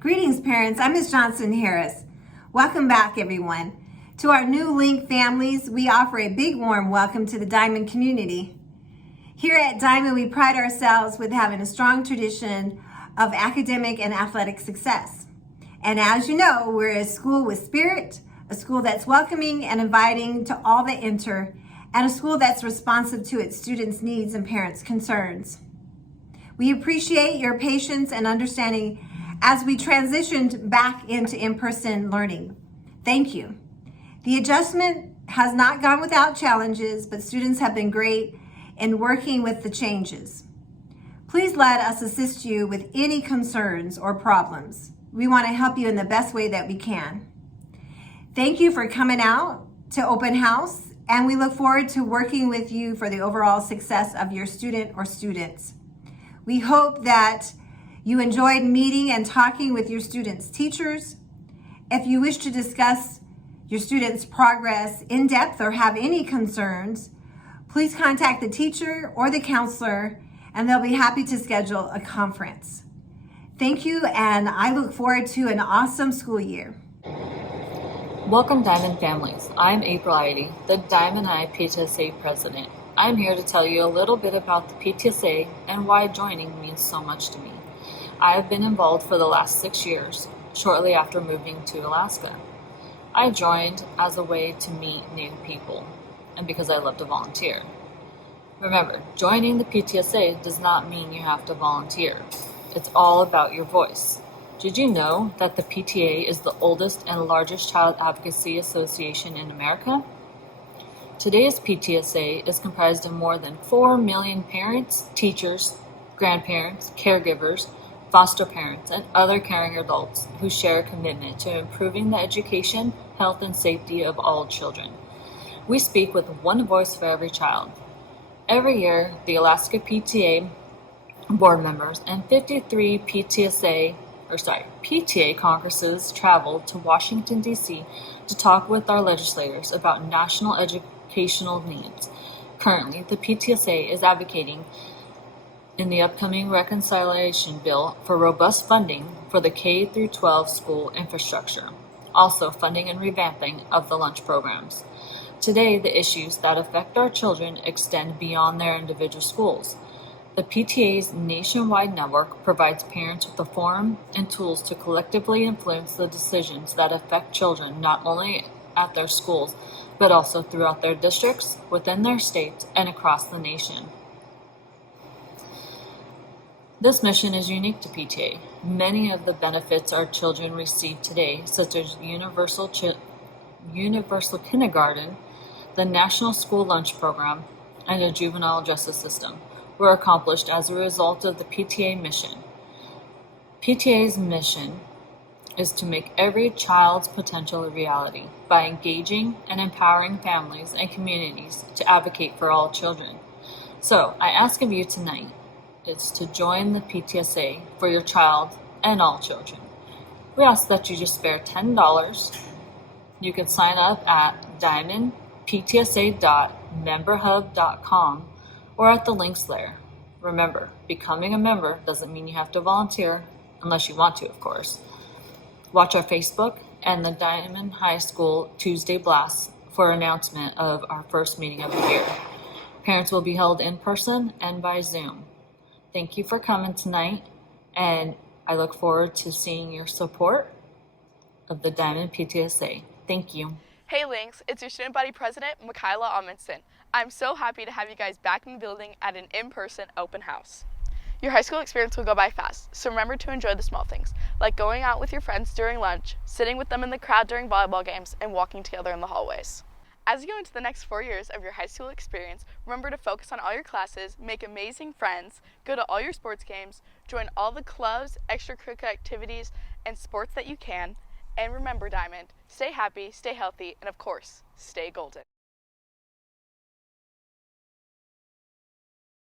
Greetings, parents. I'm Ms. Johnson Harris. Welcome back, everyone. To our new Link families, we offer a big warm welcome to the Diamond community. Here at Diamond, we pride ourselves with having a strong tradition of academic and athletic success. And as you know, we're a school with spirit, a school that's welcoming and inviting to all that enter, and a school that's responsive to its students' needs and parents' concerns. We appreciate your patience and understanding as we transitioned back into in-person learning. Thank you. The adjustment has not gone without challenges, but students have been great in working with the changes. Please let us assist you with any concerns or problems. We want to help you in the best way that we can. Thank you for coming out to open house, and we look forward to working with you for the overall success of your student or students. We hope that you enjoyed meeting and talking with your students' teachers. If you wish to discuss your students' progress in depth or have any concerns, please contact the teacher or the counselor, and they'll be happy to schedule a conference. Thank you, and I look forward to an awesome school year. Welcome, Diamond families. I'm April Idy, the Diamond Eye PTSA president. I'm here to tell you a little bit about the PTSA and why joining means so much to me. I have been involved for the last 6 years, shortly after moving to Alaska. I joined as a way to meet Native people and because I love to volunteer. Remember, joining the PTSA does not mean you have to volunteer. It's all about your voice. Did you know that the PTA is the oldest and largest child advocacy association in America? Today's PTSA is comprised of more than 4 million parents, teachers, grandparents, caregivers, foster parents, and other caring adults who share a commitment to improving the education, health, and safety of all children. We speak with one voice for every child. Every year, the Alaska PTA board members and 53 PTA congresses travel to Washington, D.C. to talk with our legislators about national educational needs. Currently, the PTSA is advocating in the upcoming reconciliation bill for robust funding for the K-12 school infrastructure, also funding and revamping of the lunch programs. Today, the issues that affect our children extend beyond their individual schools. The PTA's nationwide network provides parents with a forum and tools to collectively influence the decisions that affect children not only at their schools, but also throughout their districts, within their states, and across the nation. This mission is unique to PTA. Many of the benefits our children receive today, such as universal kindergarten, the National School Lunch Program, and a juvenile justice system, were accomplished as a result of the PTA mission. PTA's mission is to make every child's potential a reality by engaging and empowering families and communities to advocate for all children. So, I ask of you tonight is to join the PTSA for your child and all children. We ask that you just spare $10. You can sign up at diamondptsa.memberhub.com or at the links there. Remember, becoming a member doesn't mean you have to volunteer, unless you want to, of course. Watch our Facebook and the Diamond High School Tuesday Blast for announcement of our first meeting of the year. Parents will be held in person and by Zoom. Thank you for coming tonight, and I look forward to seeing your support of the Diamond PTSA. Thank you. Hey Links, it's your student body president, Michaela Amundsen. I'm so happy to have you guys back in the building at an in-person open house. Your high school experience will go by fast, so remember to enjoy the small things, like going out with your friends during lunch, sitting with them in the crowd during volleyball games, and walking together in the hallways. As you go into the next 4 years of your high school experience, remember to focus on all your classes, make amazing friends, go to all your sports games, join all the clubs, extracurricular activities, and sports that you can, and remember, Diamond, stay happy, stay healthy, and of course, stay golden.